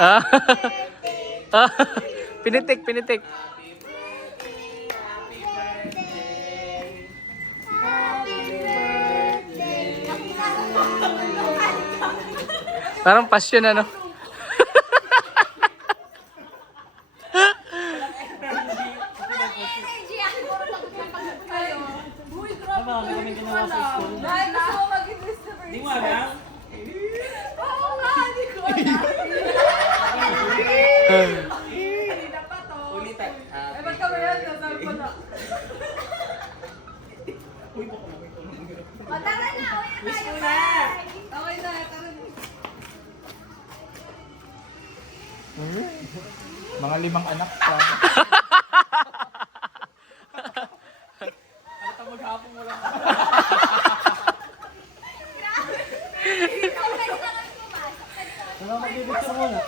Ah. Ah. Pinitik, pinitik. Parang passion ano. Energy ako puro pagpapagod kayo. Uy, grabe Ano, kami ginawa sa school. Dahil gusto ko maging Christopher. Di mo alam? Oo nga, hindi ko alam. Kanina pa to. Ulitan. Eh, ba't ka ba yan? Sabi ko na. O, tara na. Uwi na tayo. Bye. Okay na, tara na. Mga 5 anak pa. Ano maghapon mo lang? Ikaw na kami pumasok. Ano, mag-picture muna.